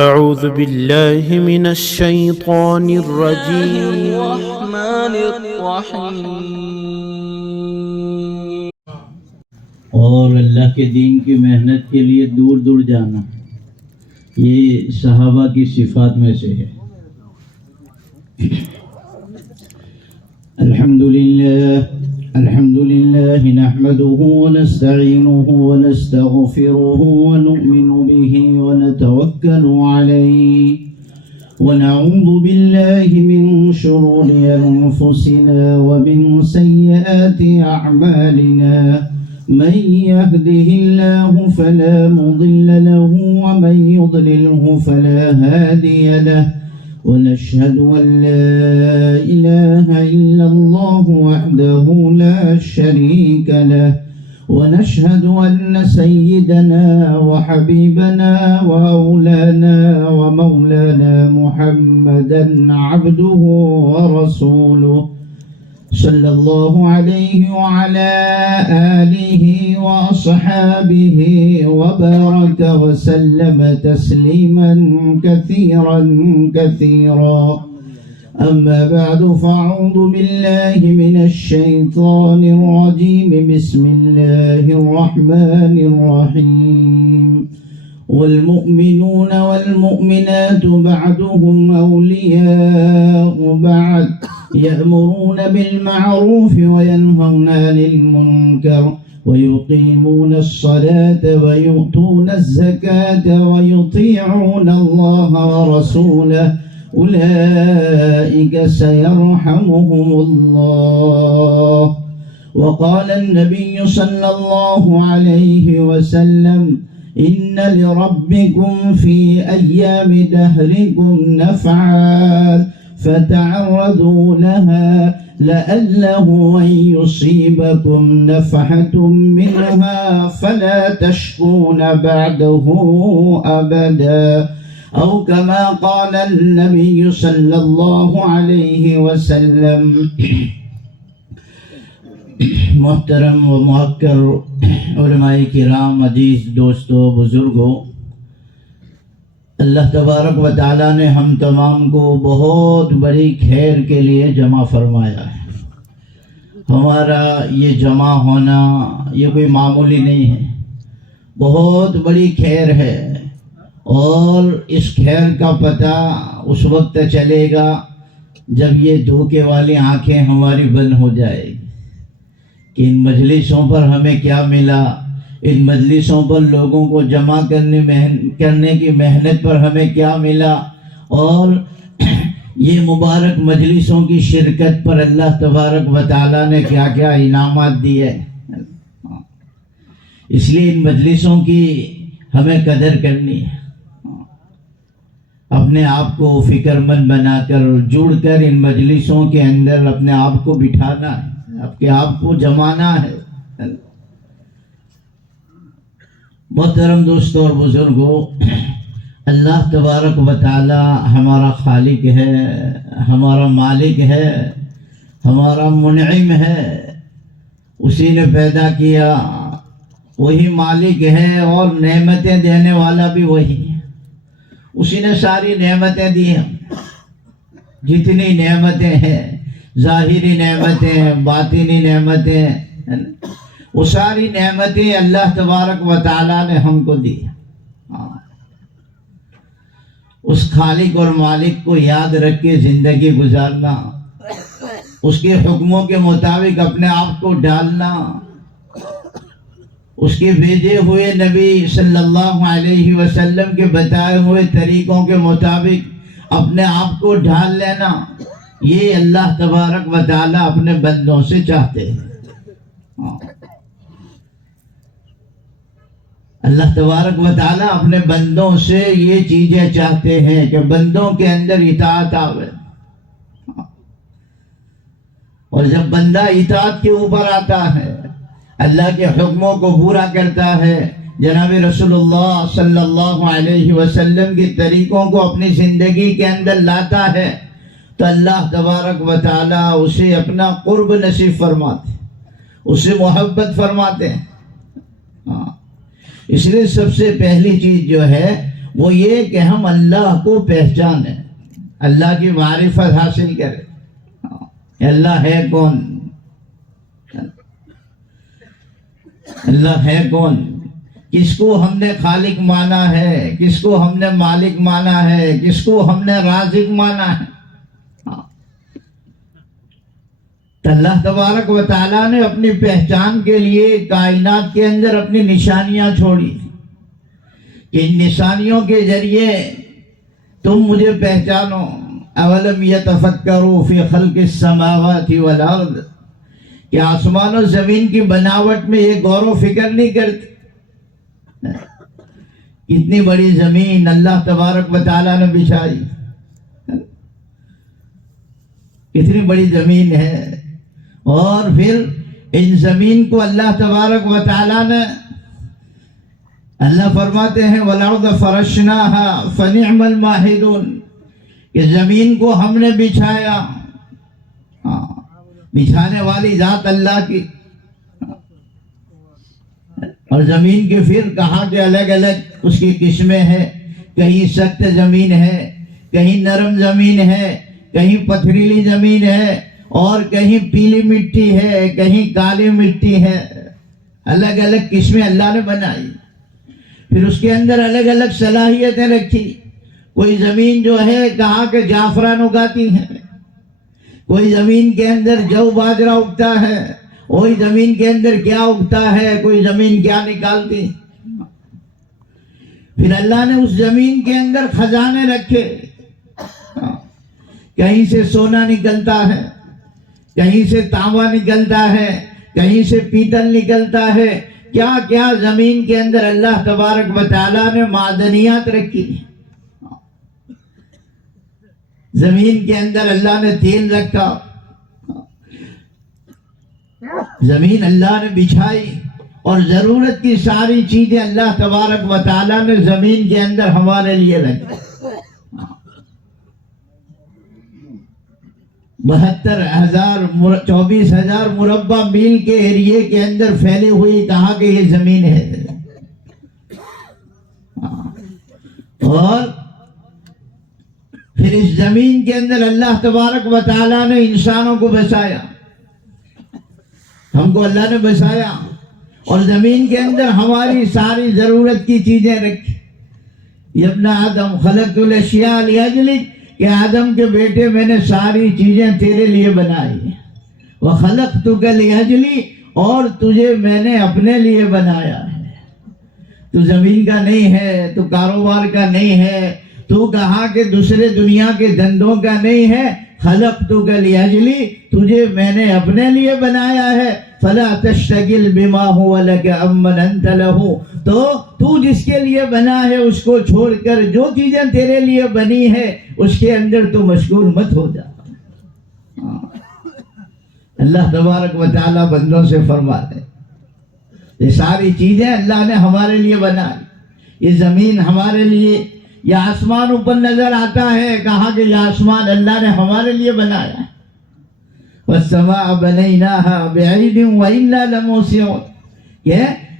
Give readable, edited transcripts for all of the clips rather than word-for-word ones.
أعوذ بالله من الشيطان الرجيم. الرحمن الرحیم. اور اللہ کے دین کی محنت کے لیے دور دور جانا، یہ صحابہ کی صفات میں سے ہے۔ الحمد للہ نحمده ونستعینه ونستغفره ونؤمن به ونتوکل علیہ ونعوذ باللہ من شرور انفسنا ومن سیئات اعمالنا، من يهده الله فلا مضل له ومن يضلله فلا هادي له، ونشهد أن لا إله إلا الله وحده لا شريك له، ونشهد أن سيدنا وحبيبنا وأولانا ومولانا محمدا عبده ورسوله، صلى الله عليه وعلى آله وأصحابه وبارك وسلم تسليما كثيرا كثيرا. أما بعد، فأعوذ بالله من الشيطان الرجيم. بسم الله الرحمن الرحيم. والمؤمنون والمؤمنات بعضهم أولياء بعض، يأمرون بالمعروف وينهون عن المنكر ويقيمون الصلاة ويؤتون الزكاة ويطيعون الله ورسوله، أولئك سيرحمهم الله. وقال النبي صلى الله عليه وسلم: إن لربكم في أيام دهركم نفعات فتعرضوا لها لعله أن يصيبكم نفحة منها فلا تشكون بعده أبدا، أو كما قال النبي صلى الله عليه وسلم. محترم و محکر علماء کرام، عزیز دوستو، بزرگوں، اللہ تبارک و تعالیٰ نے ہم تمام کو بہت بڑی خیر کے لیے جمع فرمایا ہے۔ ہمارا یہ جمع ہونا یہ کوئی معمولی نہیں ہے، بہت بڑی خیر ہے، اور اس خیر کا پتہ اس وقت چلے گا جب یہ دھوکے والی آنکھیں ہماری بند ہو جائے گی کہ ان مجلسوں پر ہمیں کیا ملا، ان مجلسوں پر لوگوں کو جمع کرنے کی محنت پر ہمیں کیا ملا، اور یہ مبارک مجلسوں کی شرکت پر اللہ تبارک و تعالیٰ نے کیا کیا انعامات دیے۔ اس لیے ان مجلسوں کی ہمیں قدر کرنی ہے، اپنے آپ کو فکر مند بنا کر جڑ کر ان مجلسوں کے اندر اپنے آپ کو بٹھانا ہے، اپنے آپ کو جمانا ہے۔ محترم دوستوں اور بزرگوں، اللہ تبارک و تعالی ہمارا خالق ہے، ہمارا مالک ہے، ہمارا منعم ہے، اسی نے پیدا کیا، وہی مالک ہے، اور نعمتیں دینے والا بھی وہی ہے، اسی نے ساری نعمتیں دی ہیں۔ جتنی نعمتیں ہیں، ظاہری نعمتیں، باطنی نعمتیں، وہ ساری نعمتیں اللہ تبارک و تعالیٰ نے ہم کو دی۔ اس خالق اور مالک کو یاد رکھ کے زندگی گزارنا، اس کے حکموں کے مطابق اپنے آپ کو ڈالنا، اس کے بھیجے ہوئے نبی صلی اللہ علیہ وسلم کے بتائے ہوئے طریقوں کے مطابق اپنے آپ کو ڈھال لینا، یہ اللہ تبارک و تعالیٰ اپنے بندوں سے چاہتے ہیں۔ اللہ تبارک و تعالیٰ اپنے بندوں سے یہ چیزیں چاہتے ہیں کہ بندوں کے اندر اطاعت آوے، اور جب بندہ اطاعت کے اوپر آتا ہے، اللہ کے حکموں کو پورا کرتا ہے، جناب رسول اللہ صلی اللہ علیہ وسلم کے طریقوں کو اپنی زندگی کے اندر لاتا ہے، تو اللہ تبارک و تعالیٰ اسے اپنا قرب نصیب فرماتے، اسے محبت فرماتے ہیں۔ اس لیے سب سے پہلی چیز جو ہے وہ یہ کہ ہم اللہ کو پہچانیں، اللہ کی معرفت حاصل کریں۔ اللہ ہے کون؟ اللہ ہے کون؟ کس کو ہم نے خالق مانا ہے، کس کو ہم نے مالک مانا ہے، کس کو ہم نے رازق مانا ہے؟ تو اللہ تبارک و تعالیٰ نے اپنی پہچان کے لیے کائنات کے اندر اپنی نشانیاں چھوڑی کہ ان نشانیوں کے ذریعے تم مجھے پہچانو۔ اولم یتفکروا فی خلق السماوات والارض، کہ آسمان و زمین کی بناوٹ میں یہ غور و فکر نہیں کرتے؟ کتنی بڑی زمین اللہ تبارک و تعالیٰ نے بچھائی، کتنی بڑی زمین ہے، اور پھر ان زمین کو اللہ تبارک و تعالیٰ نے، اللہ فرماتے ہیں وَالْأَرْضَ فَرَشْنَاهَا فَنِعْمَ الْمَاهِدُونَ، کہ زمین کو ہم نے بچھایا، بچھانے والی ذات اللہ کی، اور زمین کے پھر کہا کہ الگ الگ اس کی قسمیں ہیں، کہیں سخت زمین ہے، کہیں نرم زمین ہے، کہیں پتھریلی زمین ہے، اور کہیں پیلی مٹی ہے، کہیں کالی مٹی ہے، الگ الگ قسمیں اللہ نے بنائی۔ پھر اس کے اندر الگ الگ صلاحیتیں رکھی۔ کوئی زمین جو ہے کہا کہ جعفران اگاتی ہے، کوئی زمین کے اندر جو باجرہ اگتا ہے، کوئی زمین کے اندر کیا اگتا ہے، کوئی زمین کیا نکالتی۔ پھر اللہ نے اس زمین کے اندر خزانے رکھے، کہیں سے سونا نکلتا ہے، کہیں سے تانبا نکلتا ہے، کہیں سے پیتل نکلتا ہے، کیا کیا زمین کے اندر اللہ تبارک و تعالیٰ نے معدنیات رکھی۔ زمین کے اندر اللہ نے تیل رکھا، زمین اللہ نے بچھائی، اور ضرورت کی ساری چیزیں اللہ تبارک و تعالیٰ نے زمین کے اندر ہمارے لیے رکھی۔ 24,000 مربع میل کے ایریے کے اندر پھیلی ہوئی، کہا کہ یہ زمین ہے، اور پھر اس زمین کے اندر اللہ تبارک و تعالیٰ نے انسانوں کو بسایا، ہم کو اللہ نے بسایا، اور زمین کے اندر ہماری ساری ضرورت کی چیزیں رکھی۔ یا ابن آدم خلقت الاشیاء لاجلک، کہ آدم کے بیٹے میں نے ساری چیزیں تیرے لیے بنائی، وخلقتک لاجلی، اور تجھے میں نے اپنے لیے بنایا ہے۔ تو زمین کا نہیں ہے، تو کاروبار کا نہیں ہے، تو کہا کہ دوسرے دنیا کے دندوں کا نہیں ہے، خلقتک لاجلی، تجھے میں نے اپنے لیے بنایا ہے۔ فلا تشتغل بما هو لك عمن انت له، تو جس کے لیے بنا ہے اس کو چھوڑ کر جو چیزیں تیرے لیے بنی ہے اس کے اندر تو مشغول مت ہو جا۔ اللہ تبارک و تعالیٰ بندوں سے فرماتے یہ ساری چیزیں اللہ نے ہمارے لیے بنائی۔ یہ زمین ہمارے لیے، یہ آسمان اوپر نظر آتا ہے، کہا کہ یہ آسمان اللہ نے ہمارے لیے بنایا ہے۔ وَالسَّمَاءَ بَنَيْنَاهَا بِأَيْدٍ وَإِنَّا لَمُوسِعُونَ، کہ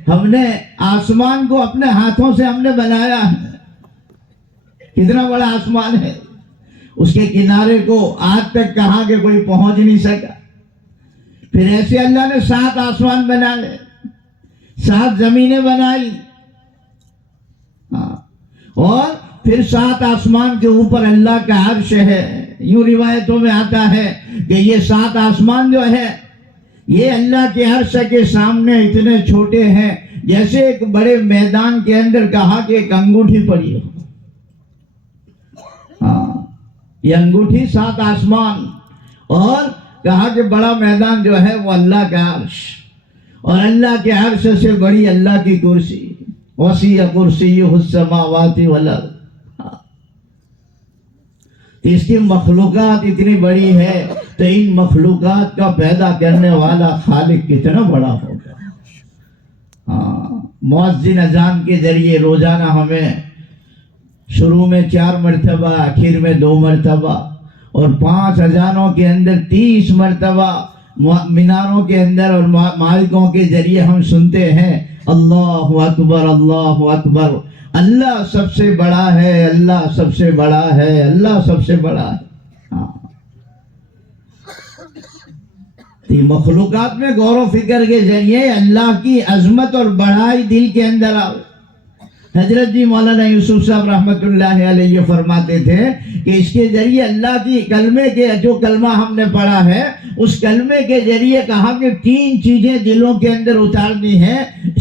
ہم نے آسمان کو اپنے ہاتھوں سے ہم نے بنایا ہے۔ کتنا بڑا آسمان ہے، اس کے کنارے کو آج تک کہا کہ کوئی پہنچ نہیں سکا۔ پھر ایسے اللہ نے 7 آسمان بنائے، 7 زمینیں بنائی، اور پھر 7 آسمان کے اوپر اللہ کا عرش ہے۔ یوں روایتوں میں آتا ہے کہ یہ 7 آسمان جو ہے یہ اللہ کے عرش کے سامنے اتنے چھوٹے ہیں جیسے ایک بڑے میدان کے اندر کہا کہ ایک انگوٹھی پڑی ہو۔ یہ انگوٹھی 7 آسمان، اور کہا کہ بڑا میدان جو ہے وہ اللہ کا عرش، اور اللہ کے عرش سے بڑی اللہ کی کرسی، وسیع کرسیہ السماوات والارض۔ اس کی مخلوقات اتنی بڑی ہے تو ان مخلوقات کا پیدا کرنے والا خالق کتنا بڑا ہوگا۔ مؤذن اذان کے ذریعے روزانہ ہمیں شروع میں 4 مرتبہ، آخر میں 2 مرتبہ، اور 5 اذانوں کے اندر 30 مرتبہ میناروں کے اندر اور مائکوں کے ذریعے ہم سنتے ہیں اللہ اکبر اللہ اکبر اللہ سب سے بڑا ہے، اللہ سب سے بڑا ہے، اللہ سب سے بڑا ہے. ہاں، مخلوقات میں غور و فکر کے ذریعے اللہ کی عظمت اور بڑائی دل کے اندر آؤ. حضرت جی مولانا یوسف صاحب رحمت اللہ علیہ فرماتے تھے کہ اس کے ذریعے اللہ کی کلمے کے جو کلمہ ہم نے پڑھا ہے اس کلمے کے ذریعے کہا کہ 3 چیزیں دلوں کے اندر اتارنی ہے.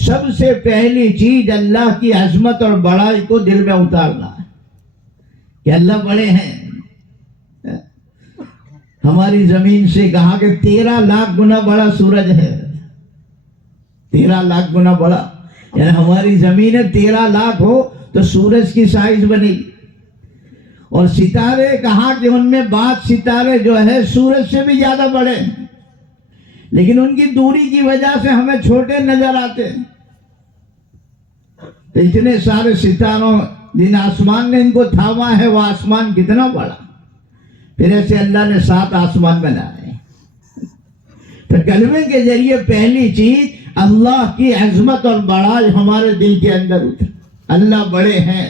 سب سے پہلی چیز اللہ کی عظمت اور بڑائی کو دل میں اتارنا ہے کہ اللہ بڑے ہیں. ہماری زمین سے کہا کہ 13 لاکھ گنا بڑا سورج ہے. 13 لاکھ گنا بڑا، یعنی ہماری زمین 13 لاکھ ہو تو سورج کی سائز بنی. اور ستارے کہا کہ ان میں بعض ستارے جو ہے سورج سے بھی زیادہ بڑے ہیں، لیکن ان کی دوری کی وجہ سے ہمیں چھوٹے نظر آتے ہیں. تو اتنے سارے ستاروں جن آسمان نے ان کو تھاما ہے وہ آسمان کتنا بڑا. پھر ایسے اللہ نے 7 آسمان بنائے. تو کلمے کے ذریعے پہلی چیز اللہ کی عظمت اور بڑائی ہمارے دل کے اندر اتر. اللہ بڑے ہیں،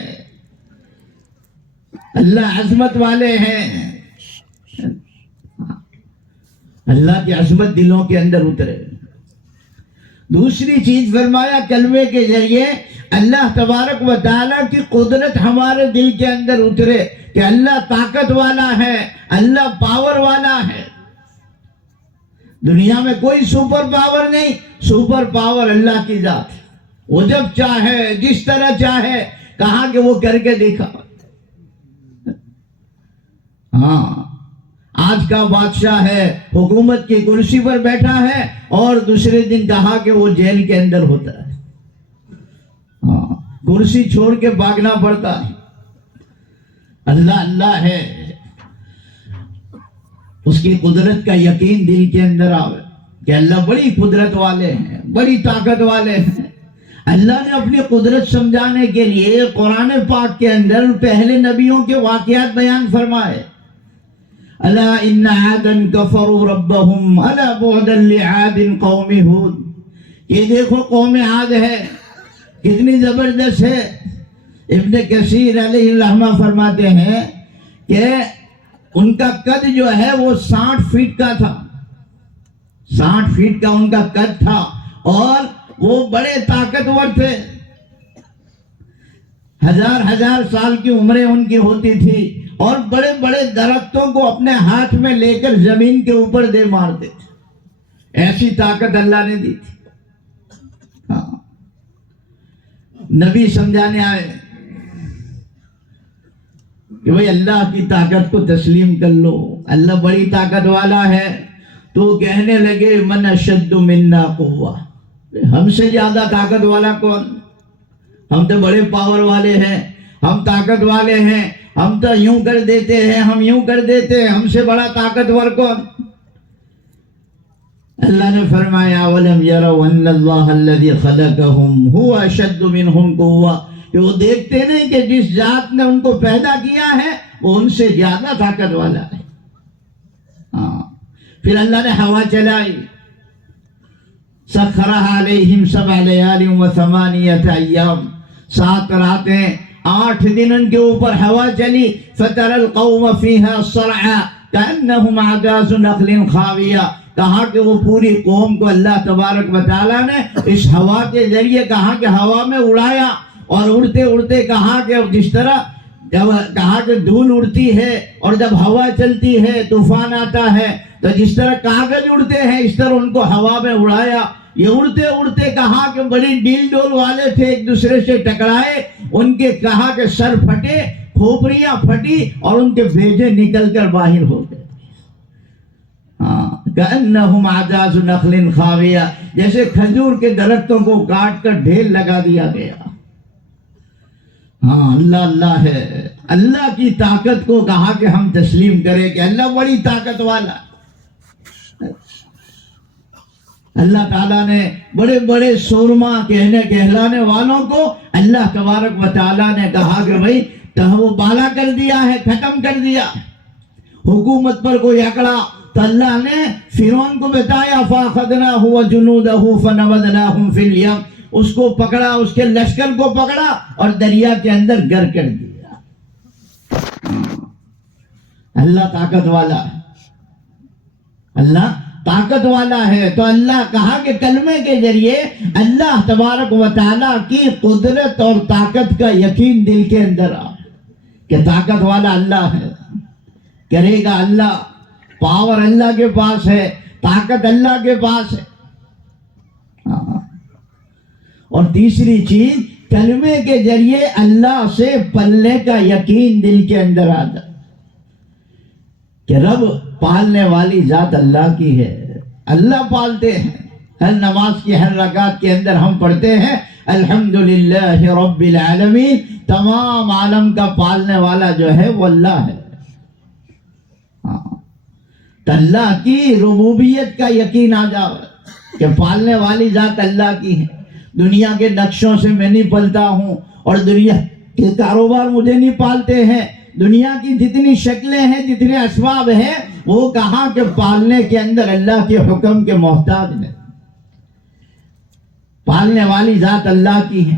اللہ عظمت والے ہیں. اللہ کی عظمت دلوں کے اندر اترے. دوسری چیز فرمایا کلمے کے ذریعے اللہ تبارک و تعالیٰ کی قدرت ہمارے دل کے اندر اترے کہ اللہ طاقت والا ہے، اللہ پاور والا ہے. دنیا میں کوئی سپر پاور نہیں، سپر پاور اللہ کی ذات. وہ جب چاہے جس طرح چاہے کہا کہ وہ کر کے دکھا. ہاں، آج کا بادشاہ ہے، حکومت کی کرسی پر بیٹھا ہے اور دوسرے دن کہا کہ وہ جیل کے اندر ہوتا ہے. ہاں، کرسی چھوڑ کے بھاگنا پڑتا ہے. اللہ اللہ ہے. اس کی قدرت کا یقین دل کے اندر آئے کہ اللہ بڑی قدرت والے ہیں، بڑی طاقت والے ہیں. اللہ نے اپنی قدرت سمجھانے کے لیے قرآن پاک کے اندر پہلے نبیوں کے واقعات بیان فرمائے. الا ان عادا کفروا ربهم الا بعدا لعاد قوم ہود. یہ دیکھو قوم عاد ہے کتنی زبردست ہے. ابن کثیر علیہ الرحمہ فرماتے ہیں کہ ان کا قد جو ہے وہ 60 فٹ کا تھا. 60 فٹ کا ان کا قد تھا اور وہ بڑے طاقتور تھے. 1000 سال کی عمریں ان کی ہوتی تھی اور بڑے بڑے درختوں کو اپنے ہاتھ میں لے کر زمین کے اوپر دے مارتے تھے. ایسی طاقت اللہ نے دی تھی. ہاں، نبی سمجھانے آئے کہ بھئی اللہ کی طاقت کو تسلیم کر لو، اللہ بڑی طاقت والا ہے. تو کہنے لگے من اشد منا قوہ، ہم سے زیادہ طاقت والا کون؟ ہم تو بڑے پاور والے ہیں، ہم طاقت والے ہیں، ہم تو یوں کر دیتے ہیں، ہم یوں کر دیتے ہیں، ہم سے بڑا طاقتور کون؟ اللہ نے فرمایا وَلَمْ يَرَوْا أَنَّ اللَّهَ الَّذِي خَلَقَهُمْ هُوَ أَشَدُّ مِنْهُمْ قُوَّةً. کہ وہ دیکھتے نہیں کہ جس ذات نے ان کو پیدا کیا ہے وہ ان سے زیادہ طاقت والا ہے. ہاں، پھر اللہ نے ہوا چلائی. سخرها علیہم 7 لیال و 8 ایام. 7 راتیں 8 دن ان کے اوپر ہوا چلی. فتر القوم فیہا صرعا کأنہم اعجاز نخل خاویہ. کہا کہ وہ پوری قوم کو اللہ تبارک و تعالیٰ نے اس ہوا کے ذریعے کہا کہ ہوا میں اڑایا اور اڑتے اڑتے کہا کہ جس طرح جب کہا کہ دھول اڑتی ہے اور جب ہوا چلتی ہے طوفان آتا ہے تو جس طرح کاغذ اڑتے ہیں اس طرح ان کو ہوا میں اڑایا. یہ اڑتے اڑتے کہا کہ بڑی ڈیل ڈول والے تھے، ایک دوسرے سے ٹکرائے. ان کے کہا کہ سر پھٹے، کھوپڑیاں پھٹی اور ان کے بھیجے نکل کر باہر ہو گئے. کأنہم اعجاز نخل خاویہ، جیسے کھجور کے درختوں کو کاٹ کر ڈھیر لگا دیا گیا. ہاں، اللہ اللہ ہے. اللہ کی طاقت کو کہا کہ ہم تسلیم کریں کہ اللہ بڑی طاقت والا. اللہ تعالیٰ نے بڑے بڑے سورما کہلانے والوں کو اللہ تبارک و تعالیٰ نے کہا کہ بھائی وہ بالا کر دیا ہے، ختم کر دیا. حکومت پر کوئی اکڑا تو اللہ نے فرعون کو بتایا فَأَخَذْنَاهُ وَجُنُودَهُ فَنَبَذْنَاهُمْ فِي الْيَمِّ. اس کو پکڑا، اس کے لشکر کو پکڑا اور دریا کے اندر گر کر دیا۔ اللہ طاقت والا ہے، اللہ طاقت والا ہے۔ تو اللہ کہا کہ کلمے کے ذریعے اللہ تبارک و تعالیٰ کی قدرت اور طاقت کا یقین دل کے اندر آ کہ طاقت والا اللہ ہے، کرے گا اللہ، پاور اللہ کے پاس ہے، طاقت اللہ کے پاس ہے۔ اور تیسری چیز، کلمے کے ذریعے اللہ سے پلنے کا یقین دل کے اندر آ جائے کہ رب پالنے والی ذات اللہ کی ہے، اللہ پالتے ہیں۔ ہر نماز کی ہر رکعت کے اندر ہم پڑھتے ہیں الحمدللہ رب العالمین، تمام عالم کا پالنے والا جو ہے وہ اللہ ہے۔ تو اللہ کی ربوبیت کا یقین آ جاؤ کہ پالنے والی ذات اللہ کی ہے۔ دنیا کے نقشوں سے میں نہیں پلتا ہوں اور دنیا کے کاروبار مجھے نہیں پالتے ہیں، دنیا کی جتنی شکلیں ہیں، جتنے اسباب ہیں، وہ کہاں کہ پالنے کے اندر اللہ کے حکم کے محتاج ہیں۔ پالنے والی ذات اللہ کی ہے،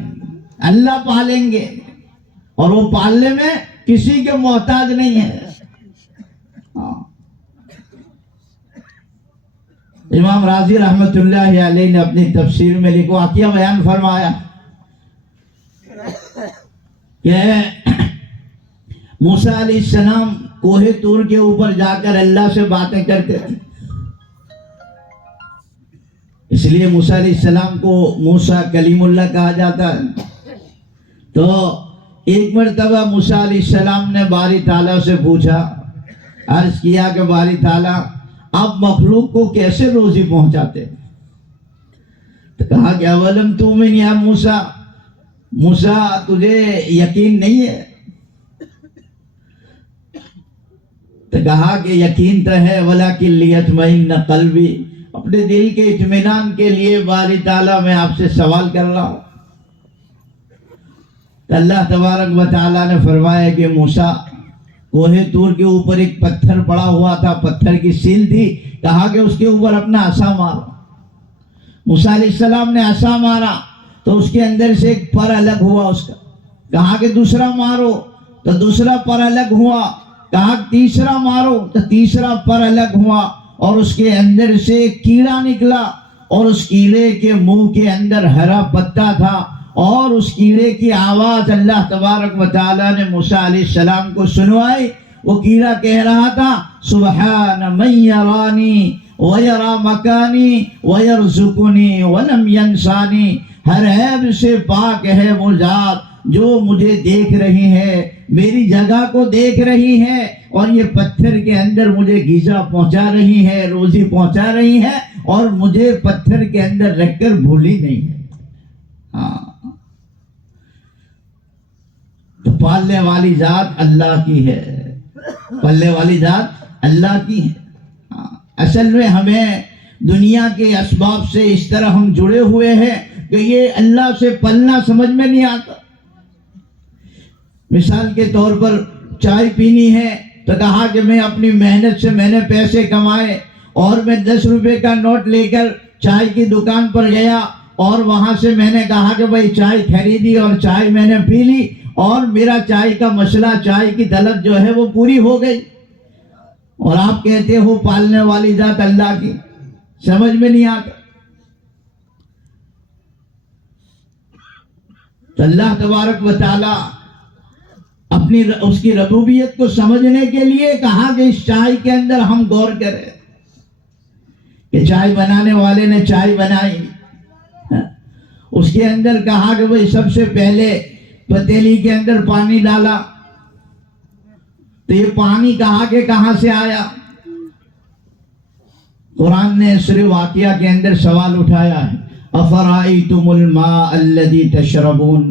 اللہ پالیں گے اور وہ پالنے میں کسی کے محتاج نہیں ہے۔ امام راضی رحمت اللہ علیہ نے اپنی تفسیر میں ایک واقعہ بیان فرمایا کہ موسیٰ علیہ السلام کوہ طور کے اوپر جا کر اللہ سے باتیں کرتے تھے، اس لیے موسیٰ علیہ السلام کو موسیٰ کلیم اللہ کہا جاتا ہے۔ تو ایک مرتبہ موسیٰ علیہ السلام نے باری تعالیٰ سے پوچھا، عرض کیا کہ باری تعالیٰ آپ مخلوق کو کیسے روزی پہنچاتے؟ تو کہا کہ اولم تؤمن یا موسیٰ، موسیٰ تجھے یقین نہیں ہے؟ تو کہا کہ یقین تو ہے، ولیکن لیطمئن قلبی، اپنے دل کے اطمینان کے لیے باری تعالیٰ میں آپ سے سوال کر رہا ہوں۔ تو اللہ تبارک و تعالیٰ نے فرمایا کہ موسیٰ، کوہ طور کے اوپر ایک پتھر پڑا ہوا تھا، پتھر کی سیل تھی، کہا کہ اس کے اوپر اپنا عصا مارو۔ موسیٰ علیہ السلام نے عصا مارا تو اس کے اندر سے ایک پر الگ ہوا اس کا، کہا کہ دوسرا مارو تو دوسرا پر الگ ہوا، کہا تیسرا مارو تو تیسرا پر الگ ہوا، اور اس کے اندر سے ایک کیڑا نکلا اور اس کیڑے کے منہ کے اندر ہرا پتا تھا، اور اس کیڑے کی آواز اللہ تبارک و تعالیٰ نے موسیٰ علیہ السلام کو سنوائی۔ وہ کیڑا کہہ رہا تھا سبحان من یرانی ویرا مکانی ویرزقنی ولم ینسانی، ہر عیب سے پاک ہے وہ ذات جو مجھے دیکھ رہی ہے، میری جگہ کو دیکھ رہی ہے، اور یہ پتھر کے اندر مجھے غذا پہنچا رہی ہے، روزی پہنچا رہی ہے، اور مجھے پتھر کے اندر رکھ کر بھولی نہیں ہے۔ تو پالنے والی ذات اللہ کی ہے، پالنے والی ذات اللہ کی ہے۔ اصل میں ہمیں دنیا کے اسباب سے اس طرح ہم جڑے ہوئے ہیں کہ یہ اللہ سے پلنا سمجھ میں نہیں آتا۔ مثال کے طور پر چائے پینی ہے تو کہا کہ میں اپنی محنت سے میں نے پیسے کمائے اور میں 10 روپے کا نوٹ لے کر چائے کی دکان پر گیا اور وہاں سے میں نے کہا کہ بھائی چائے خریدی اور چائے میں نے پی لی اور میرا چائے کا مسئلہ، چائے کی طلب جو ہے وہ پوری ہو گئی، اور آپ کہتے ہو پالنے والی ذات اللہ کی، سمجھ میں نہیں آتا۔ تو اللہ تبارک و تعالی اپنی اس کی ربوبیت کو سمجھنے کے لیے کہا کہ اس چائے کے اندر ہم غور کریں کہ چائے بنانے والے نے چائے بنائی، اس کے اندر کہا کہ بھئی سب سے پہلے پتیلی کے اندر پانی ڈالا، تو یہ پانی کہا کہ کہاں سے آیا؟ قرآن نے سورہ واقعہ کے اندر سوال اٹھایا ہے، افرائیتم الماء الذی تشربون،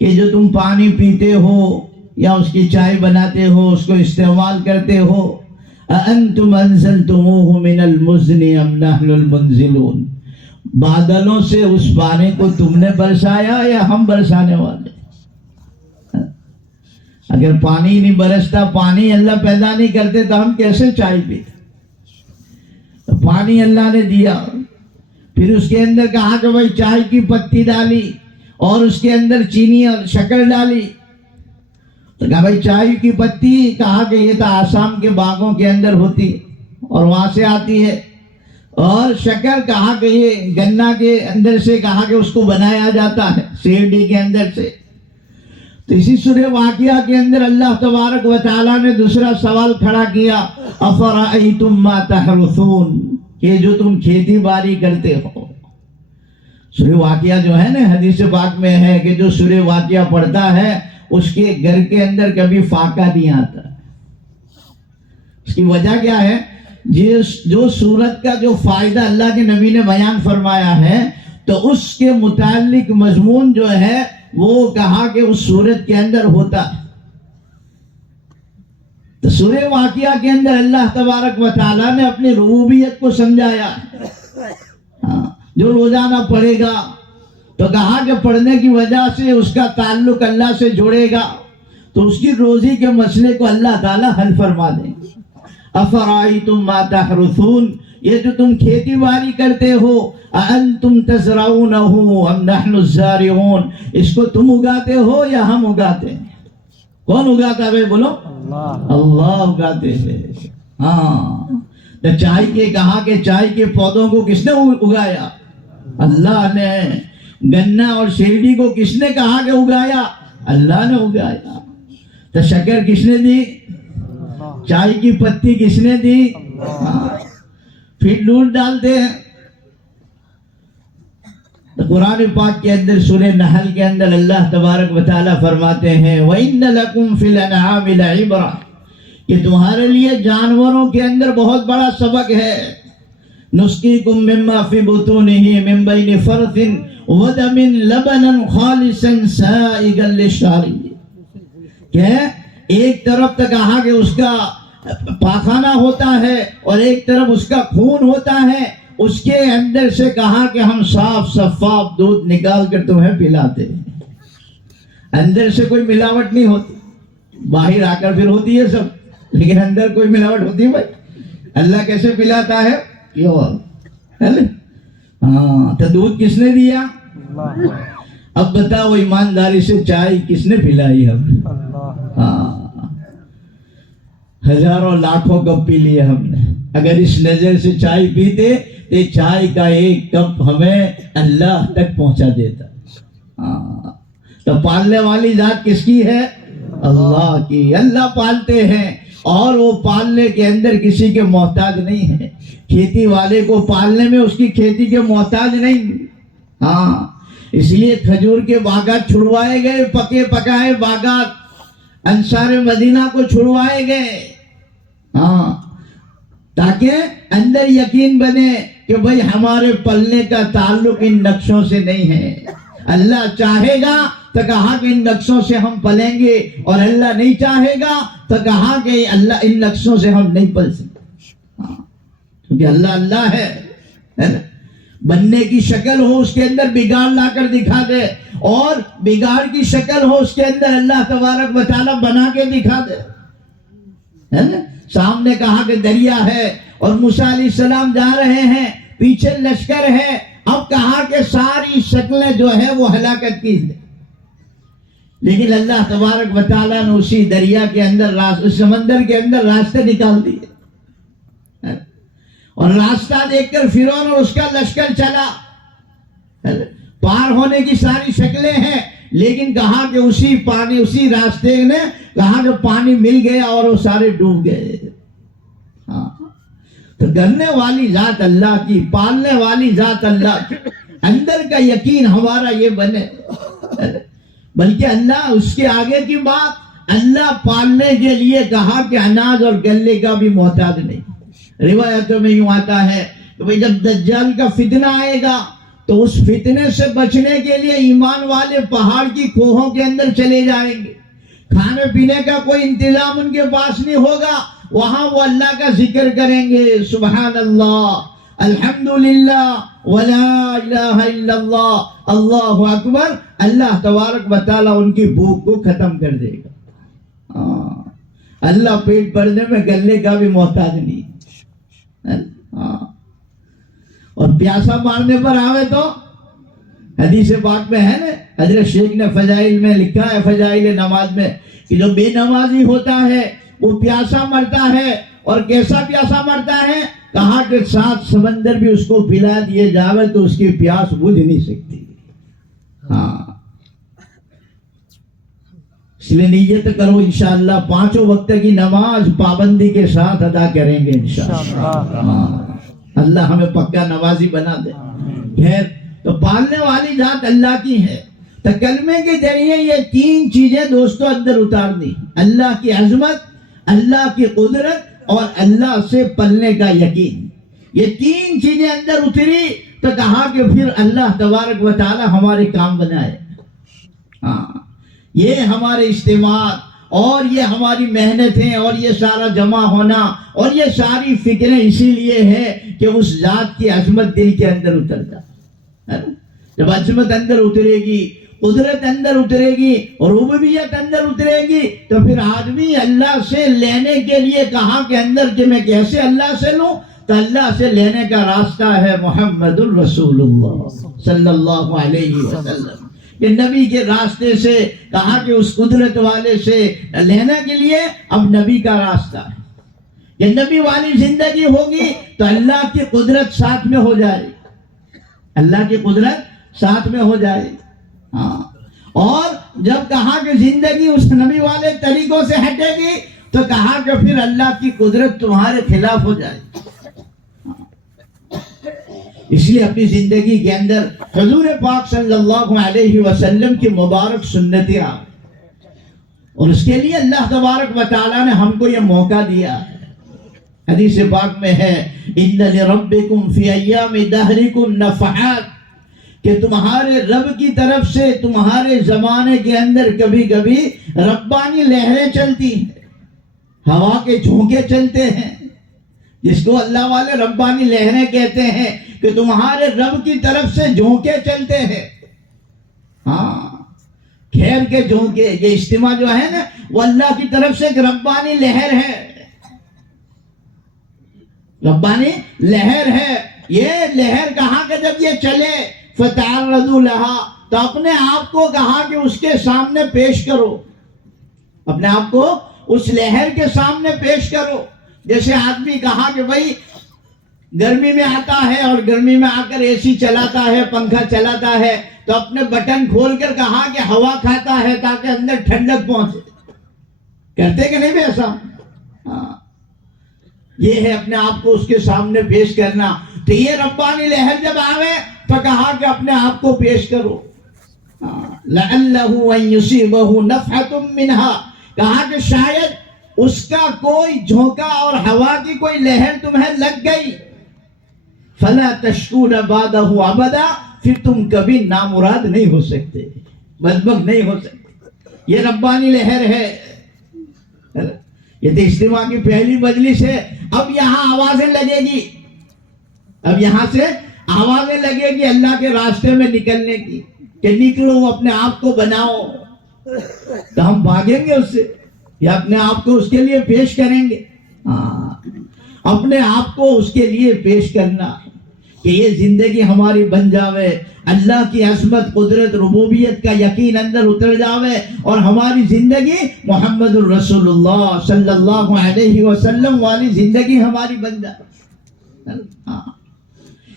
کہ جو تم پانی پیتے ہو یا اس کی چائے بناتے ہو، اس کو استعمال کرتے ہو، اَأَنْتُمْ أَنزَلْتُمُوهُ مِنَ الْمُزْنِ أَمْ نَحْنُ الْمُنزِلُونَ، بادلوں سے اس پانی کو تم نے برسایا یا ہم برسانے والے؟ اگر پانی نہیں برستا، پانی اللہ پیدا نہیں کرتے تو ہم کیسے چائے پیتے؟ پانی اللہ نے دیا، پھر اس کے اندر کہا کہ بھائی چائے کی پتی ڈالی اور اس کے اندر چینی اور شکر ڈالی. تو کہا بھائی چائے کی پتی، کہا کہ یہ تو آسام کے باغوں کے اندر ہوتی اور وہاں سے آتی ہے، اور شکر کہا کہ یہ گنا کے اندر سے، کہا کہ اس کو بنایا جاتا ہے شیرڈی کے اندر سے. تو اسی سورہ واقعہ کے اندر اللہ تبارک و تعالیٰ نے دوسرا سوال کھڑا کیا، افرأیتم ما تحرثون، کہ جو تم کھیتی باڑی کرتے ہو. سورہ واقعہ جو ہے نا، حدیث پاک میں ہے کہ جو سورہ واقعہ پڑھتا ہے اس کے گھر کے اندر کبھی فاقہ نہیں آتا. اس کی وجہ کیا ہے؟ جو سورت کا جو فائدہ اللہ کے نبی نے بیان فرمایا ہے تو اس کے متعلق مضمون جو ہے وہ کہا کہ اس سورت کے اندر ہوتا ہے. تو سورہ واقعہ کے اندر اللہ تبارک و تعالیٰ نے اپنی ربوبیت کو سمجھایا. جو روزانہ پڑھے گا تو کہا کہ پڑھنے کی وجہ سے اس کا تعلق اللہ سے جڑے گا تو اس کی روزی کے مسئلے کو اللہ تعالیٰ حل فرما دیں گے. افرائیتم ما تحرثون، یہ جو تم کھیتی باڑی کرتے ہو، انتم تزرعونہ ام نحن الزارعون، اس کو تم اگاتے ہو یا ہم اگاتے ہیں؟ کون اگاتا ہے بولو؟ اللہ اگاتے ہیں. ہاں، تو چائے کے کہا کہ چائے کے پودوں کو کس نے اگایا؟ اللہ نے. گنا اور شیرڈی کو کس نے کہا کہ اگایا؟ اللہ نے اگایا. تو شکر کس نے دی؟ چائے کی پتی کس نے دی؟ پھر دودھ ڈالتے ہیں. تو قرآن پاک کے اندر سورہ نحل کے اندر اللہ تبارک و تعالیٰ فرماتے ہیں وَإِنَّ لَكُمْ فِي الْأَنْعَامِ لَعِبْرَةً، کہ تمہارے لیے جانوروں کے اندر بہت بڑا سبق ہے. نُسْقِيكُم مِّمَّا فِي بُطُونِهِ مِن بَيْنِ فَرْثٍ وَدَمٍ لَبَنًا خَالِصًا سَائِغًا لِّلشَّارِبِينَ، کہ ایک طرف تو کہا کہ اس کا پاخانہ ہوتا ہے اور ایک طرف اس کا خون ہوتا ہے، اس کے اندر سے کہا کہ ہم صاف شفاف دودھ نکال کر تمہیں پلاتے ہیں. اندر سے کوئی ملاوٹ نہیں ہوتی، باہر آ کر پھر ہوتی ہے سب، لیکن اندر کوئی ملاوٹ ہوتی ہے بھائی؟ اللہ کیسے پلاتا ہے؟ ہاں، تو دودھ کس نے دیا؟ اب بتاؤ ایمانداری سے چائے کس نے پلائی؟ ہم ہاں، ہزاروں لاکھوں کپ پی لیے ہم نے. اگر اس نظر سے چائے پیتے تو چائے کا ایک کپ ہمیں اللہ تک پہنچا دیتا. تو پالنے والی ذات کس کی ہے؟ اللہ کی. اللہ پالتے ہیں اور وہ پالنے کے اندر کسی کے محتاج نہیں ہے. کھیتی والے کو پالنے میں اس کی کھیتی کے محتاج نہیں. ہاں، اس لیے کھجور کے باغات چھڑوائے گئے، پکے پکائے باغات انصار مدینہ کو چھڑوائے گئے. ہاں، تاکہ اندر یقین بنے کہ بھئی ہمارے پلنے کا تعلق ان نقشوں سے نہیں ہے. اللہ چاہے گا تو کہا کہ ان نقشوں سے ہم پلیں گے، اور اللہ نہیں چاہے گا تو کہا کہ اللہ ان نقشوں سے ہم نہیں پل سکتے. کیونکہ اللہ اللہ ہے. بننے کی شکل ہو اس کے اندر بگاڑ لا کر دکھا دے، اور بگاڑ کی شکل ہو اس کے اندر اللہ تبارک و تعالیٰ بنا کے دکھا دے. سامنے کہا کہ دریا ہے اور موسیٰ علیہ السلام جا رہے ہیں، پیچھے لشکر ہے. اب کہا کہ ساری شکلیں جو ہے وہ ہلاکت کی ہے، لیکن اللہ تبارک و تعالیٰ نے اسی دریا کے اندر سمندر کے اندر راستے نکال دیے. اور راستہ دیکھ کر فرعون اور اس کا لشکر چلا. پار ہونے کی ساری شکلیں ہیں، لیکن کہا کہ اسی پانی، اسی راستے نے کہا کہ پانی مل گیا اور وہ سارے ڈوب گئے. ہاں، تو کرنے والی ذات اللہ کی، پالنے والی ذات اللہ کی. اندر کا یقین ہمارا یہ بنے، بلکہ اللہ اس کے آگے کی بات، اللہ پالنے کے لیے کہا کہ اناج اور گلے کا بھی محتاج نہیں. روایتوں میں یوں آتا ہے کہ جب دجال کا فتنہ آئے گا تو اس فتنے سے بچنے کے لیے ایمان والے پہاڑ کی کوہوں کے اندر چلے جائیں گے. کھانے پینے کا کوئی انتظام ان کے پاس نہیں ہوگا، وہاں وہ اللہ کا ذکر کریں گے، سبحان اللہ، الحمدللہ، ولا الہ الا اللہ، اللہ اکبر. اللہ تبارک و تعالیٰ ان کی بھوک کو ختم کر دے گا. اللہ پیٹ بھرنے میں گلے کا بھی محتاج نہیں. اور پیاسا مارنے پر آوے تو حدیث پاک میں ہے نا، حضرت شیخ نے فضائل میں لکھا ہے، فضائل نماز میں، کہ جو بے نمازی ہوتا ہے وہ پیاسا مرتا ہے، اور کیسا پیاسا مرتا ہے؟ کہا کہ 7 سمندر بھی اس کو پلا دیے جاوے تو اس کی پیاس بجھ نہیں سکتی۔ ہاں، اس لیے نیت کرو انشاءاللہ 5 وقت کی نماز پابندی کے ساتھ ادا کریں گے انشاءاللہ۔ ہاں، اللہ ہمیں پکا نمازی بنا دے۔ خیر، تو پالنے والی ذات اللہ کی ہے، تو کلمے کے ذریعے یہ 3 چیزیں دوستو اندر اتارنی، اللہ کی عظمت، اللہ کی قدرت اور اللہ سے پلنے کا یقین۔ یہ 3 چیزیں اندر اتری تو کہا کہ پھر اللہ تبارک و تعالی ہمارے کام بنائے۔ ہاں، یہ ہمارے اجتماعات اور یہ ہماری محنتیں اور یہ سارا جمع ہونا اور یہ ساری فکریں اسی لیے ہے کہ اس ذات کی عظمت دل کے اندر اتر جائے۔ جب عظمت اندر اترے گی، قدرت اندر اترے گی، ربوبیت اندر اترے گی، تو پھر آدمی اللہ سے لینے کے لیے کہاں کے اندر کہ میں کیسے اللہ سے لوں، تو اللہ سے لینے کا راستہ ہے محمد الرسول اللہ صلی اللہ علیہ وسلم، کہ نبی کے راستے سے کہا کہ اس قدرت والے سے لینے کے لیے اب نبی کا راستہ ہے۔ کہ نبی والی زندگی ہوگی تو اللہ کی قدرت ساتھ میں ہو جائے، اللہ کی قدرت ساتھ میں ہو جائے۔ ہاں، اور جب کہا کہ زندگی اس نبی والے طریقوں سے ہٹے گی تو کہا کہ پھر اللہ کی قدرت تمہارے خلاف ہو جائے۔ اس لیے اپنی زندگی کے اندر حضور پاک صلی اللہ علیہ وسلم کی مبارک سنتیں آ، اور اس کے لیے اللہ تبارک و تعالیٰ نے ہم کو یہ موقع دیا ہے۔ حدیث پاک میں ہے ان لربکم فی ایام دہرکم نفحات، کہ تمہارے رب کی طرف سے تمہارے زمانے کے اندر کبھی کبھی ربانی لہریں چلتی ہیں، ہوا کے جھونکے چلتے ہیں، جس کو اللہ والے ربانی لہریں کہتے ہیں، کہ تمہارے رب کی طرف سے جھونکے چلتے ہیں۔ ہاں، خیر کے جھونکے، یہ اجتماع جو ہے نا وہ اللہ کی طرف سے ایک ربانی لہر ہے، ربانی لہر ہے۔ یہ لہر کہا کہ جب یہ چلے فَتَعَرَّضُوا لَهَا، تو اپنے آپ کو کہا کہ اس کے سامنے پیش کرو، اپنے آپ کو اس لہر کے سامنے پیش کرو۔ جیسے آدمی کہا کہ بھائی گرمی میں آتا ہے اور گرمی میں آ کر اے سی چلاتا ہے، پنکھا چلاتا ہے، تو اپنے بٹن کھول کر کہا کہ ہوا کھاتا ہے تاکہ اندر ٹھنڈک پہنچے، کرتے کہ نہیں بھی ایسا؟ ہاں، یہ ہے اپنے آپ کو اس کے سامنے پیش کرنا۔ تو یہ ربانی لہر جب آوے تو کہا کہ اپنے آپ کو پیش کرو۔ لَعَلَّهُ أَن يُصِيبَهُ نَفْحَةٌ مِّنْهَا، کہا کہ شاید اس کا کوئی جھونکا اور ہوا کی کوئی لہر تمہیں لگ گئی، فَلَا تَشْكُونَ بَعْدَهُ أَبَدًا، پھر تم کبھی نامراد نہیں ہو سکتے، بدبخت نہیں ہو سکتے۔ یہ ربانی لہر ہے۔ یہ تو اجتماع کی پہلی مجلس ہے، اب یہاں آوازیں لگے گی، اب یہاں سے آوازیں لگے گی اللہ کے راستے میں نکلنے کی، کہ نکلو اپنے آپ کو بناؤ، تو ہم بھاگیں گے اس سے یا اپنے آپ کو اس کے لیے پیش کریں گے؟ ہاں، اپنے آپ کو اس کے لیے پیش کرنا کہ یہ زندگی ہماری بن جاوے، اللہ کی عظمت، قدرت، ربوبیت کا یقین اندر اتر جاوے، اور ہماری زندگی محمد الرسول اللہ صلی اللہ علیہ وسلم والی زندگی ہماری بن جائے۔ ہاں،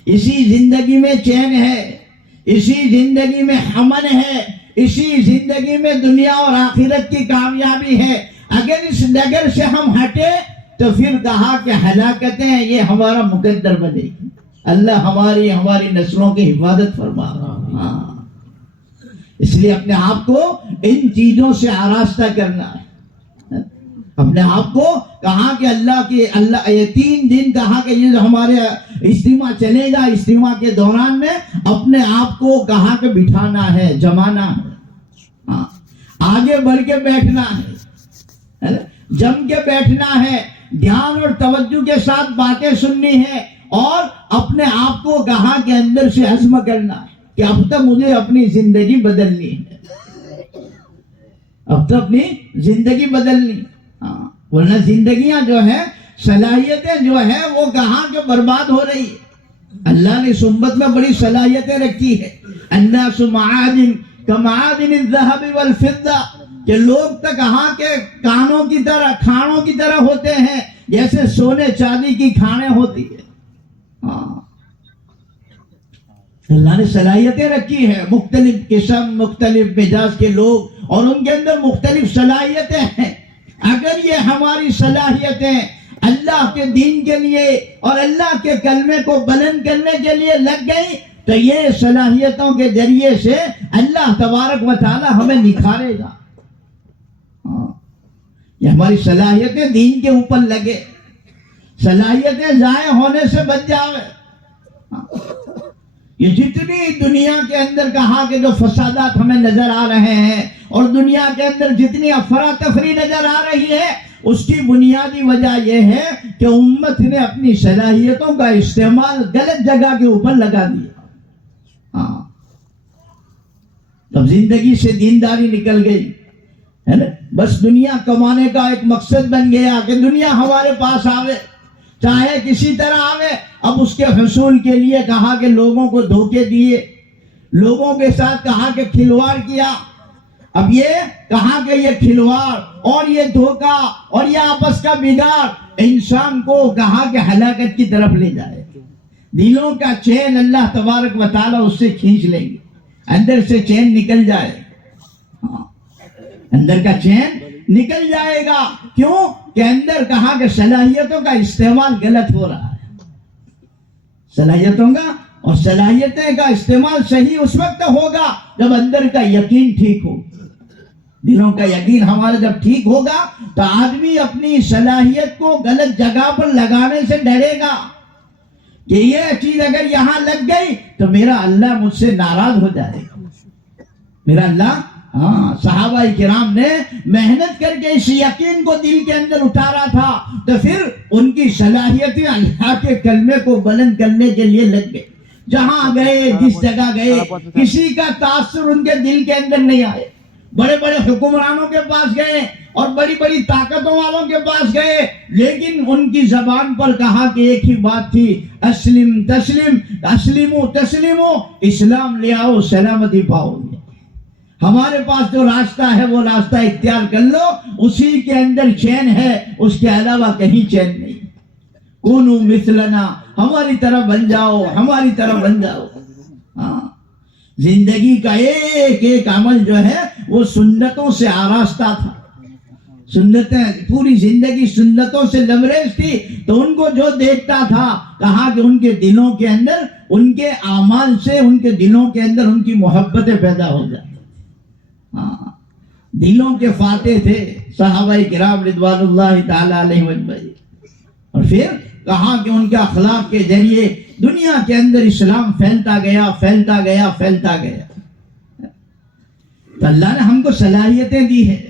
اسی زندگی میں چین ہے، اسی زندگی میں امن ہے، اسی زندگی میں دنیا اور آخرت کی کامیابی ہے۔ اگر اس ڈگر سے ہم ہٹے تو پھر کہا کہ ہلاکتیں یہ ہمارا مقدر بنے گی۔ اللہ ہماری نسلوں کی حفاظت فرما۔ ہاں، اس لیے اپنے آپ کو ان چیزوں سے آراستہ کرنا ہے۔ اپنے آپ کو کہا کہ اللہ یہ 3 دن کہا کہ یہ جو ہمارے اجتماع چلے گا، اجتماع کے دوران میں اپنے آپ کو کہا کہ بٹھانا ہے، جمانا ہے، ہاں، آگے بڑھ کے بیٹھنا ہے، جم کے بیٹھنا ہے، دھیان اور توجہ کے ساتھ باتیں سننی ہے، اور اپنے آپ کو کہا کہ اندر سے عزم کرنا ہے کہ اب تک مجھے اپنی زندگی بدلنی ہے، اب تک اپنی زندگی بدلنی۔ ہاں، ورنہ زندگیاں جو ہیں، صلاحیتیں جو ہیں وہ کہاں کہ برباد ہو رہی ہے۔ اللہ نے اس امت میں بڑی صلاحیتیں رکھی ہے. الناس معادن کمعادن الذهب والفضة, کہ لوگ تو کہاں کے کانوں کی طرح کھانوں کی طرح ہوتے ہیں جیسے سونے چاندی کی کھانے ہوتی ہے. اللہ نے صلاحیتیں رکھی ہیں, مختلف قسم مختلف مزاج کے لوگ اور ان کے اندر مختلف صلاحیتیں ہیں. اگر یہ ہماری صلاحیتیں اللہ کے دین کے لیے اور اللہ کے کلمے کو بلند کرنے کے لیے لگ گئی تو یہ صلاحیتوں کے ذریعے سے اللہ تبارک و تعالی ہمیں نکھارے گا. یہ ہماری صلاحیتیں دین کے اوپر لگے, صلاحیتیں ضائع ہونے سے بچ جاوے. یہ جتنی دنیا کے اندر کہا کہ جو فسادات ہمیں نظر آ رہے ہیں اور دنیا کے اندر جتنی افراتفری نظر آ رہی ہے, اس کی بنیادی وجہ یہ ہے کہ امت نے اپنی صلاحیتوں کا استعمال غلط جگہ کے اوپر لگا دیا. تب زندگی سے دینداری نکل گئی ہے نا. بس دنیا کمانے کا ایک مقصد بن گیا کہ دنیا ہمارے پاس آوے, چاہے کسی طرح آوے. اب اس کے حصول کے لیے کہا کہ لوگوں کو دھوکے دیے, لوگوں کے ساتھ کہا کہ کھلواڑ کیا. اب یہ کہا کہ یہ کھلواڑ اور یہ دھوکا اور یہ آپس کا بگاڑ انسان کو کہا کہ ہلاکت کی طرف لے جائے. دلوں کا چین اللہ تبارک و تعالیٰ اس سے کھینچ لیں گے, اندر سے چین نکل جائے, اندر کا چین نکل جائے گا. کیوں کہ اندر کہا کہ صلاحیتوں کا استعمال غلط ہو رہا ہے. صلاحیتوں کا اور صلاحیتیں کا استعمال صحیح اس وقت ہوگا جب اندر کا یقین ٹھیک ہو. دلوں کا یقین ہمارا جب ٹھیک ہوگا تو آدمی اپنی صلاحیت کو غلط جگہ پر لگانے سے ڈرے گا کہ یہ چیز اگر یہاں لگ گئی تو میرا اللہ مجھ سے ناراض ہو جائے گا. میرا اللہ صحابہ کرام نے محنت کر کے اس یقین کو دل کے اندر اتارا تھا تو پھر ان کی صلاحیتیں اللہ کے کلمے کو بلند کرنے کے لیے لگ گئے. جہاں گئے جس جگہ گئے کسی کا تاثر ان کے دل کے اندر نہیں آئے. بڑے بڑے حکمرانوں کے پاس گئے اور بڑی بڑی طاقتوں والوں کے پاس گئے, لیکن ان کی زبان پر کہا کہ ایک ہی بات تھی, اسلم تسلم, اسلمو تسلیمو, اسلام لے آؤ سلامتی پاؤ گے. ہمارے پاس جو راستہ ہے وہ راستہ اختیار کر لو, اسی کے اندر چین ہے, اس کے علاوہ کہیں چین نہیں. کونو مثلنا, ہماری طرح بن جاؤ, ہماری طرح بن جاؤ. زندگی کا ایک ایک عمل جو ہے وہ سنتوں سے آراستہ تھا. سنتیں پوری زندگی سنتوں سے لبریز تھی. تو ان کو جو دیکھتا تھا کہا کہ ان کے دلوں کے اندر ان کے اعمال سے ان کے دلوں کے اندر ان کی محبتیں پیدا ہو جائیں. دلوں کے فاتح تھے صحابہ کرام رضوان اللہ تعالی علیہ اجمعین. اور پھر کہا کہ ان کے اخلاق کے ذریعے دنیا کے اندر اسلام پھیلتا گیا پھیلتا گیا پھیلتا گیا. تو اللہ نے ہم کو صلاحیتیں دی ہیں,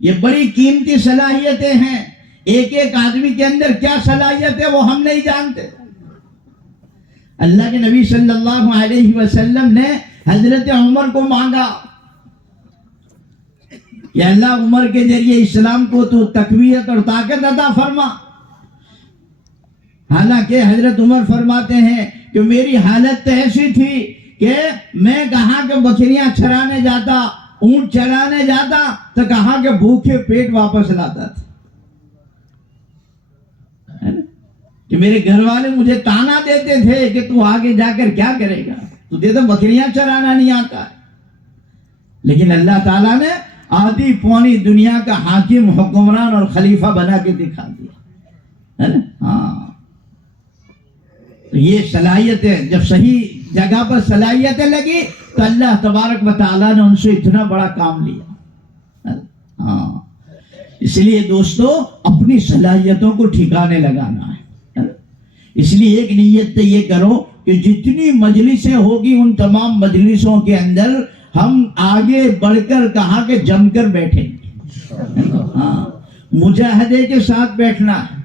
یہ بڑی قیمتی صلاحیتیں ہیں. ایک ایک آدمی کے اندر کیا صلاحیت ہے وہ ہم نہیں جانتے. اللہ کے نبی صلی اللہ علیہ وسلم نے حضرت عمر کو مانگا کہ اللہ عمر کے ذریعے اسلام کو تو تقویت اور طاقت عطا فرما. حالانکہ حضرت عمر فرماتے ہیں کہ میری حالت تو ایسی تھی کہ میں کہاں کہ بکریاں چرانے جاتا, اونٹ چرانے جاتا تو کہاں کہ بھوکے پیٹ واپس لاتا تھا. کہ میرے گھر والے مجھے تانا دیتے تھے کہ تو آگے جا کر کیا کرے گا, تجھے تو بکریاں چرانا نہیں آتا. لیکن اللہ تعالیٰ نے آدھی پونی دنیا کا حاکم حکمران اور خلیفہ بنا کے دکھا دیا ہے نا. تو یہ صلاحیتیں جب صحیح جگہ پر صلاحیتیں لگی تو اللہ تبارک و تعالیٰ نے ان سے اتنا بڑا کام لیا. اس لیے دوستو اپنی صلاحیتوں کو ٹھکانے لگانا ہے. اس لیے ایک نیت تو یہ کرو کہ جتنی مجلسیں ہوگی ان تمام مجلسوں کے اندر ہم آگے بڑھ کر کہا کہ جم کر بیٹھیں گے. مجاہدے کے ساتھ بیٹھنا ہے.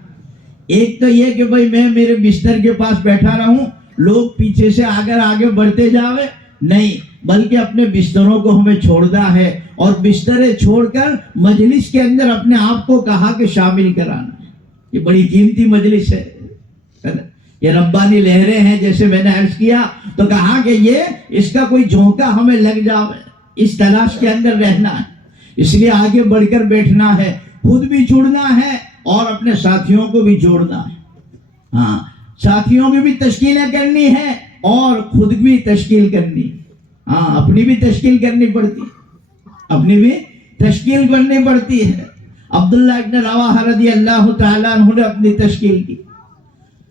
ایک تو یہ کہ بھائی میں میرے بستر کے پاس بیٹھا رہوں, لوگ پیچھے سے اگر آگے بڑھتے جاوے, نہیں, بلکہ اپنے بستروں کو ہمیں چھوڑنا ہے اور بستریں چھوڑ کر مجلس کے اندر اپنے آپ کو کہا کہ شامل کرانا ہے. یہ بڑی قیمتی مجلس ہے. یہ ربانی لہریں ہیں، جیسے میں نے عرض کیا تو کہا کہ یہ اس کا کوئی جھونکا ہمیں لگ جاوے، اس تلاش کے اندر رہنا ہے، اس لیے آگے بڑھ کر بیٹھنا ہے، خود بھی جڑنا ہے اور اپنے ساتھیوں کو بھی جوڑنا ہے. ہاں، ساتھیوں کی بھی تشکیلیں کرنی ہے اور خود بھی تشکیل کرنی. ہاں، اپنی بھی تشکیل کرنی پڑتی، اپنی بھی تشکیل کرنی پڑتی ہے. عبداللہ ابن رواحہ رضی اللہ تعالیٰ عنہ نے اپنی تشکیل کی.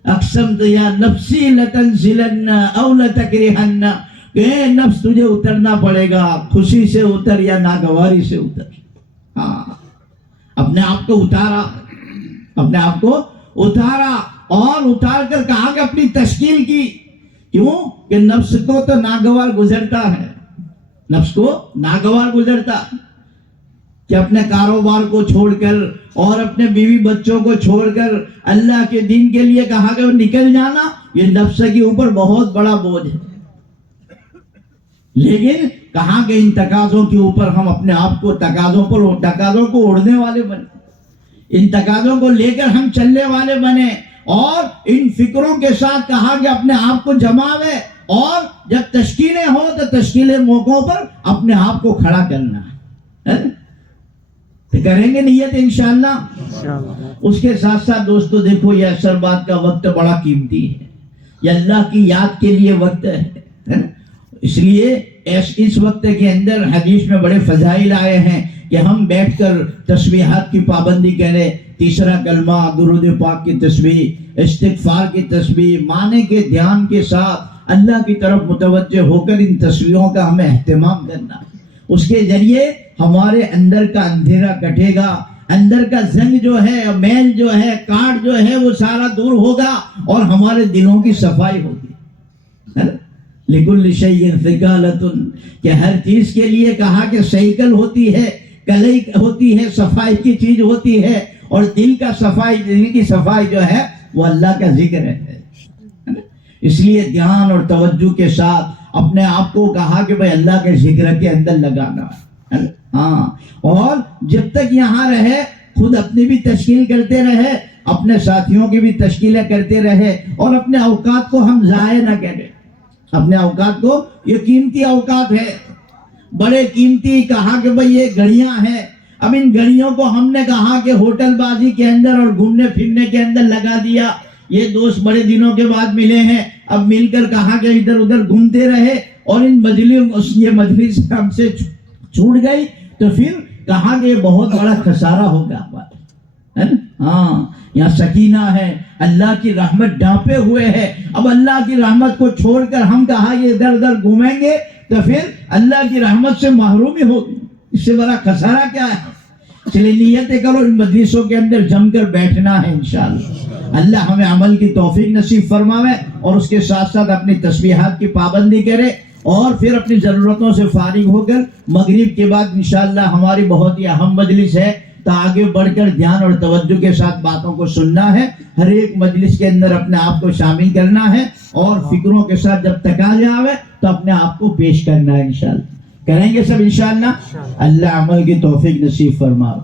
اقسمت یا نفسی لتنزلن او لتکرہن، کہ اے نفس تجھے اترنا پڑے گا، خوشی سے اتر یا ناگواری سے اتر. ہاں، اپنے آپ کو اتارا، اپنے آپ کو اتارا اور اتار کر کہا کہ اپنی تشکیل کی. کیوں کہ نفس کو تو ناگوار گزرتا ہے، نفس کو ناگوار گزرتا ہے کہ اپنے کاروبار کو چھوڑ کر اور اپنے بیوی بچوں کو چھوڑ کر اللہ کے دین کے لیے کہا کہ وہ نکل جانا، یہ نفس کے اوپر بہت بڑا بوجھ ہے. لیکن کہا کہ ان تقاضوں کے اوپر ہم اپنے آپ کو تقاضوں کو اڑنے والے بنے، ان تقاضوں کو لے کر ہم چلنے والے بنے، اور ان فکروں کے ساتھ کہا کہ اپنے آپ کو جماوے، اور جب تشکیلیں ہو تو تشکیلیں موقعوں پر اپنے آپ کو کھڑا کرنا ہے. کریں گے نیت انشاءاللہ. اس کے ساتھ ساتھ دوستو دیکھو، یہ عصر بعد کا وقت بڑا قیمتی ہے، یہ اللہ کی یاد کے لیے وقت ہے. اس لیے اس وقت کے اندر حدیث میں بڑے فضائل آئے ہیں کہ ہم بیٹھ کر تسبیحات کی پابندی کریں. تیسرا کلمہ، درود پاک کی تسبیح، استغفار کی تسبیح، معنی کے دھیان کے ساتھ اللہ کی طرف متوجہ ہو کر ان تسبیحوں کا ہمیں اہتمام کرنا. اس کے ذریعے ہمارے اندر کا اندھیرا کٹے گا، اندر کا زنگ جو ہے، میل جو ہے، کاٹ جو ہے، وہ سارا دور ہوگا اور ہمارے دلوں کی صفائی ہوگی. لِكُلِّ شَيْءٍ ثِقَالَةٌ، کہ ہر چیز کے لیے کہا کہ سیکل ہوتی ہے، کلئی ہوتی ہے، صفائی کی چیز ہوتی ہے، اور دل کا صفائی، دل کی صفائی جو ہے وہ اللہ کا ذکر ہے. اس لیے دھیان اور توجہ کے ساتھ اپنے آپ کو کہا کہ بھائی اللہ کے ذکر کے اندر لگانا. ہاں، اور جب تک یہاں رہے خود اپنی بھی تشکیل کرتے رہے، اپنے ساتھیوں کی بھی تشکیلیں کرتے رہے، اور اپنے اوقات کو ہم ضائع نہ کریں. اپنے اوقات کو، یہ قیمتی اوقات ہے، بڑے قیمتی. کہا کہ بھئی یہ گھڑیاں ہیں، اب ان گھڑیوں کو ہم نے کہا کہ ہوٹل بازی کے اندر اور گھومنے پھرنے کے اندر لگا دیا. یہ دوست بڑے دنوں کے بعد ملے ہیں، اب مل کر کہا کہ ادھر ادھر گھومتے رہے اور ان مجلس ہم سے چھوٹ گئی، تو پھر کہا کہ یہ بہت بڑا خسارہ ہوگا. ہاں، یہاں سکینہ ہے، اللہ کی رحمت ڈھانپے ہوئے ہے. اب اللہ کی رحمت کو چھوڑ کر ہم کہا یہ ادھر ادھر گھومیں گے تو پھر اللہ کی رحمت سے محرومی ہوگی. اس سے بڑا خسارہ کیا ہے؟ چلیے نیتیں کرو، ان مجلسوں کے اندر جم کر بیٹھنا ہے انشاءاللہ. اللہ ہمیں عمل کی توفیق نصیب فرماوے، اور اس کے ساتھ ساتھ اپنی تسبیحات کی پابندی کرے، اور پھر اپنی ضرورتوں سے فارغ ہو کر مغرب کے بعد انشاءاللہ ہماری بہت ہی اہم مجلس ہے، تو آگے بڑھ کر دھیان اور توجہ کے ساتھ باتوں کو سننا ہے. ہر ایک مجلس کے اندر اپنے آپ کو شامل کرنا ہے، اور فکروں کے ساتھ جب تقاضے آوے تو اپنے آپ کو پیش کرنا ہے. انشاءاللہ کریں گے سب انشاءاللہ. اللہ عمل کی توفیق نصیب فرمائے.